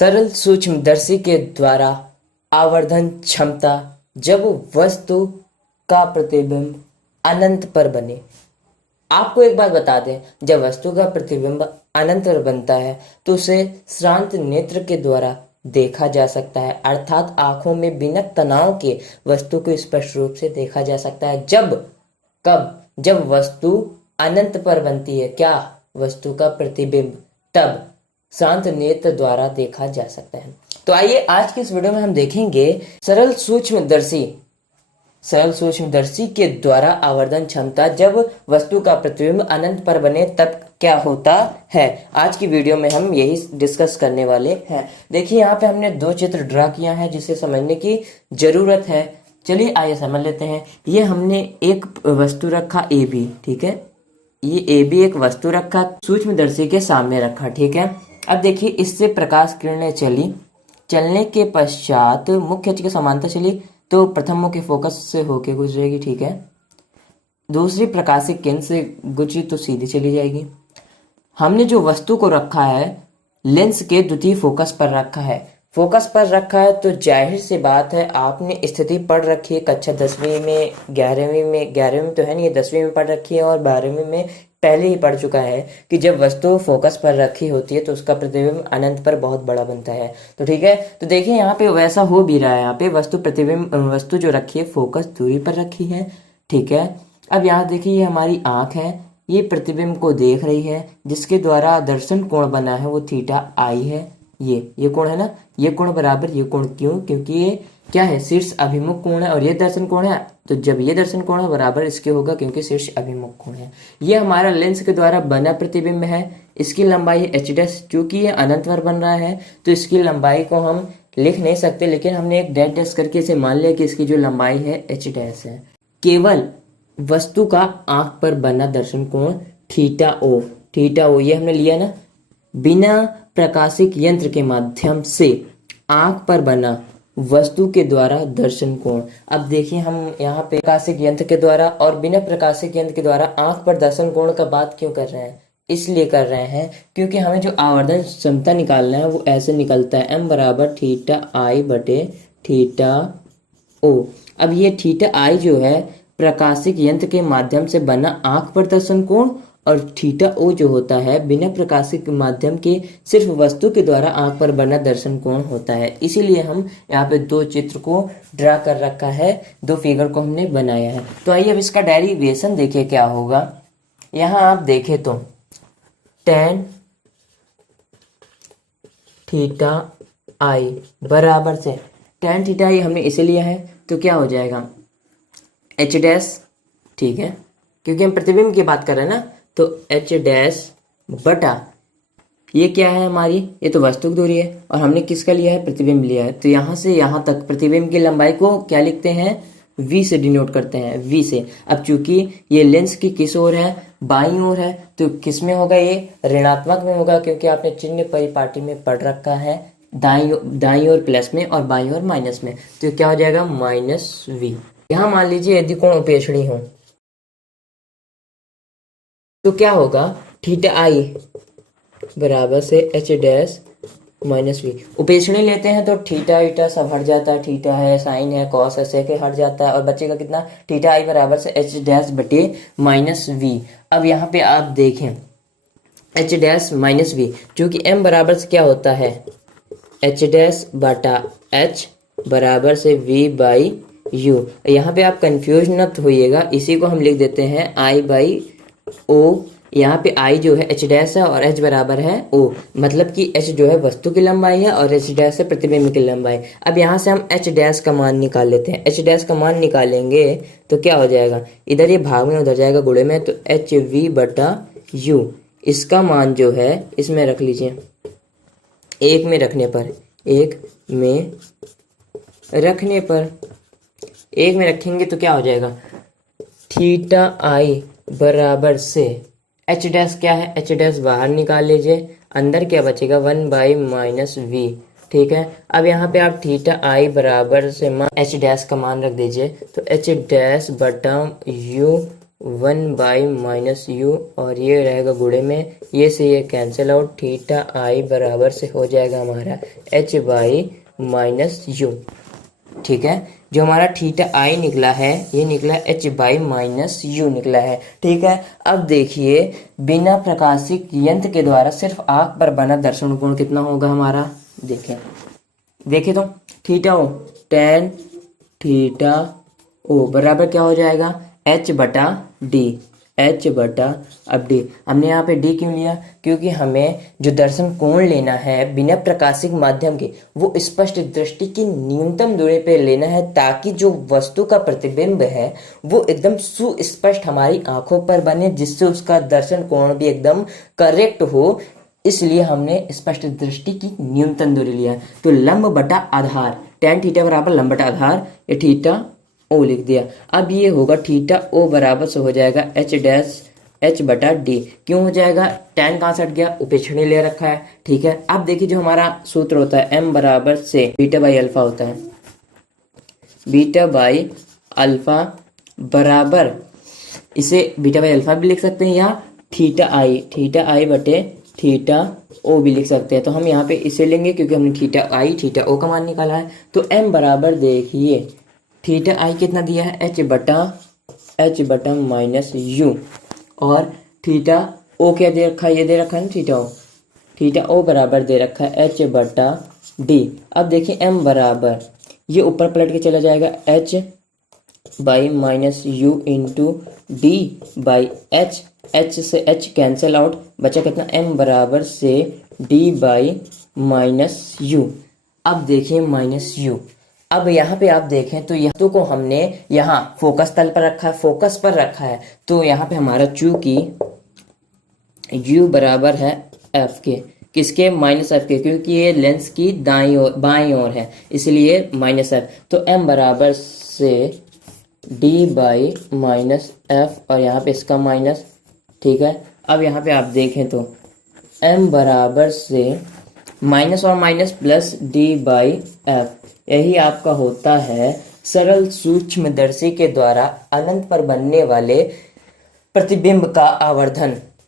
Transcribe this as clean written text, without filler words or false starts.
सरल सूक्ष्मदर्शी के द्वारा आवर्धन क्षमता जब वस्तु का प्रतिबिंब अनंत पर बने। आपको एक बात बता दें, जब वस्तु का प्रतिबिंब अनंत पर बनता है तो उसे श्रांत नेत्र के द्वारा देखा जा सकता है, अर्थात आंखों में बिना तनाव के वस्तु को स्पष्ट रूप से देखा जा सकता है। जब वस्तु अनंत पर बनती है, क्या वस्तु का प्रतिबिंब, तब शांत नेत्र द्वारा देखा जा सकता है। तो आइए आज की इस वीडियो में हम देखेंगे सरल सूक्ष्मदर्शी के द्वारा आवर्धन क्षमता जब वस्तु का प्रतिबिंब अनंत पर बने तब क्या होता है। आज की वीडियो में हम यही डिस्कस करने वाले हैं। देखिए यहाँ पे हमने दो चित्र ड्रा किया है जिसे समझने की जरूरत है। चलिए आइए समझ लेते हैं। ये हमने एक वस्तु रखा ए बी, ठीक है। ये ए बी एक वस्तु रखा, सूक्ष्मदर्शी के सामने रखा, ठीक है। अब देखिए इससे प्रकाश किरणें चलने के पश्चात मुख्य अक्ष के समांतर चली तो प्रथम मुख्य फोकस से होके गुजरेगी, ठीक है। दूसरी प्रकाशिक केंद्र से गुजरी तो सीधी चली जाएगी। हमने जो वस्तु को रखा है लेंस के द्वितीय फोकस पर रखा है तो जाहिर सी बात है आपने स्थिति पढ़ रखी है कक्षा 10वीं में, 11वीं में तो है नहीं, 10वीं में पढ़ रखी है और 12वीं में पहले ही पढ़ चुका है कि जब वस्तु फोकस पर रखी होती है तो उसका प्रतिबिंब अनंत पर बहुत बड़ा बनता है। तो ठीक है, तो देखिए यहाँ पे वैसा हो भी रहा है। यहाँ पे वस्तु जो रखी है फोकस दूरी पर रखी है, ठीक है। अब यहाँ देखिए ये हमारी आंख है, ये प्रतिबिंब को देख रही है जिसके द्वारा दर्शन कोण बना है वो थीटा आई है। ये कोण है ना, ये कोण बराबर ये कोण, क्यों? क्योंकि ये क्या है, शीर्ष अभिमुख कोण है और ये दर्शन कोण है। तो जब ये दर्शन कोण है बराबर इसके होगा क्योंकि शीर्ष अभिमुख कोण है। ये हमारा लेंस के द्वारा बना प्रतिबिंब है। इसकी लंबाई है एच डैश, चूंकि ये अनंत पर बन रहा है तो इसकी लंबाई को हम लिख नहीं सकते, लेकिन हमने एक डैश डैश करके इसे मान लिया कि इसकी जो लंबाई है एच डैश है। केवल वस्तु का आंख पर बना दर्शन कोण थीटा ओ ये हमने लिया ना। बिना प्रकाशिक यंत्र के माध्यम से आंख पर बना वस्तु के द्वारा दर्शन कोण। अब देखिए हम यहाँ पे प्रकाशिक यंत्र के द्वारा और बिना प्रकाशिक यंत्र के द्वारा आंख पर दर्शन कोण का बात क्यों कर रहे हैं? इसलिए कर रहे हैं क्योंकि हमें जो आवर्धन क्षमता निकालना है वो ऐसे निकलता है, m बराबर थीटा आई बटे थीटा ओ। अब ये थीटा आई जो है प्रकाशिक यंत्र के माध्यम से बना आंख पर दर्शन कोण और थीटा ओ जो होता है बिना प्रकाशिक माध्यम के सिर्फ वस्तु के द्वारा आंख पर बना दर्शन कोण होता है। इसीलिए हम यहाँ पे दो चित्र को ड्रा कर रखा है, दो फिगर को हमने बनाया है। तो आइए अब इसका डेरिवेशन देखिए क्या होगा। यहाँ आप देखें तो tan थीटा आई बराबर से tan थीटा आई हमने इसे लिया है तो क्या हो जाएगा एच डैश, ठीक है, क्योंकि हम प्रतिबिंब की बात कर रहे हैं ना। तो एच डैश बटा ये क्या है हमारी, ये तो वस्तु की दूरी है और हमने किसका लिया है, प्रतिबिंब लिया है। तो यहाँ से यहाँ तक प्रतिबिंब की लंबाई को क्या लिखते हैं, v से डिनोट करते हैं, v से। अब चूंकि ये लेंस की किस ओर है, बाईं ओर है, तो किस में होगा, ये ऋणात्मक में होगा क्योंकि आपने चिन्ह परिपाटी में पढ़ रखा है दाईं ओर प्लस में और बाईं ओर माइनस में। तो क्या हो जाएगा -v। यहाँ मान लीजिए यदि कोण उपेक्षणी हो तो क्या होगा, थीटा आई बराबर से एच डैश -v। उपेक्षणी लेते हैं तो थीटा ईटा सब हट जाता है, थीटा है, साइन है, कॉस है, सेक हट जाता है और बचेगा कितना, थीटा आई बराबर से एच डैश बटे -v। अब यहाँ पे आप देखें एच डैश -v, क्योंकि m बराबर से क्या होता है एच डैश बटा h बराबर से v बाई u। यहाँ पे आप कंफ्यूज मत होइएगा, इसी को हम लिख देते हैं i बाई ओ। यहाँ पे i जो है h डैश है और h बराबर है o, मतलब कि h जो है वस्तु की लंबाई है और h डैश है प्रतिबिंब की लंबाई। अब यहाँ से हम h डैश का मान निकाल लेते हैं। h डैश का मान निकालेंगे तो क्या हो जाएगा, इधर ये भाग में उधर जाएगा गुणे में, तो एच वी बटा u। इसका मान जो है इसमें रख लीजिए, एक में रखने रखेंगे तो क्या हो जाएगा, थीटा आई बराबर से एच डैश क्या है, एच डैश बाहर निकाल लीजिए, अंदर क्या बचेगा 1/-v, ठीक है। अब यहाँ पे आप थीटा आई बराबर से एच डैश का मान रख दीजिए, तो एच डैश बटा यू 1/-u और ये रहेगा गुणे में, ये से ये कैंसिल आउट, थीटा आई बराबर से हो जाएगा हमारा h/-u। ठीक है, जो हमारा थीटा आई निकला है ये निकला h/-u निकला है। ठीक है, अब देखिए बिना प्रकाशिक यंत्र के द्वारा सिर्फ आंख पर बना दर्शन कोण कितना होगा हमारा, देखें तो थीटा ओ tan थीटा ओ बराबर क्या हो जाएगा h/d, अब d हमने यहाँ पे d क्यों लिया, क्योंकि हमें जो दर्शन कोण लेना है बिना प्रकाशिक माध्यम के वो स्पष्ट दृष्टि की न्यूनतम दूरी पे लेना है, ताकि जो वस्तु का प्रतिबिंब है वो एकदम सुस्पष्ट हमारी आंखों पर बने, जिससे उसका दर्शन कोण भी एकदम करेक्ट हो। इसलिए हमने स्पष्ट दृष्टि की न्यूनतम दूरी लिया। तो लंब बटा आधार tan थीटा बराबर लंब बटा आधार, ये थीटा ओ लिख दिया। अब ये होगा थीटा ओ बराबर से हो जाएगा h/d। क्यों हो जाएगा, tan कहाँ से हट गया, उपेक्षणीय ले रखा है। ठीक है, अब देखिए जो हमारा सूत्र होता है m बराबर से β/α होता है, β/α बराबर, इसे β/α भी लिख सकते हैं या थीटा आई बटे थीटा ओ भी लिख सकते हैं। तो हम यहाँ पे इसे लेंगे क्योंकि हमने थीटा आई थीटा ओ का मान निकाला है। तो m बराबर देखिए थीटा आई कितना दिया है h/-u और थीटा ओ क्या दे रखा है, ये दे रखा है ना थीटा ओ बराबर दे रखा है h/d। अब देखिए m बराबर ये ऊपर पलट के चला जाएगा h/-u इंटू d/h, h से h कैंसिल आउट, बचा कितना m बराबर से d/-u। अब देखिए -u, अब यहाँ पे आप देखें तो यह को हमने यहाँ फोकस तल पर रखा है, फोकस पर रखा है। तो यहाँ पे हमारा चूंकि u बराबर है f के, किसके -f के, क्योंकि ये लेंस की दाईं ओर बाईं ओर है इसलिए -f। तो m बराबर से d/-f और यहाँ पे इसका माइनस। ठीक है, अब यहाँ पे आप देखें तो m बराबर से माइनस और माइनस प्लस d/f, यही आपका होता है सरल सूक्ष्मदर्शी के द्वारा अनंत पर बनने वाले प्रतिबिंब का आवर्धन।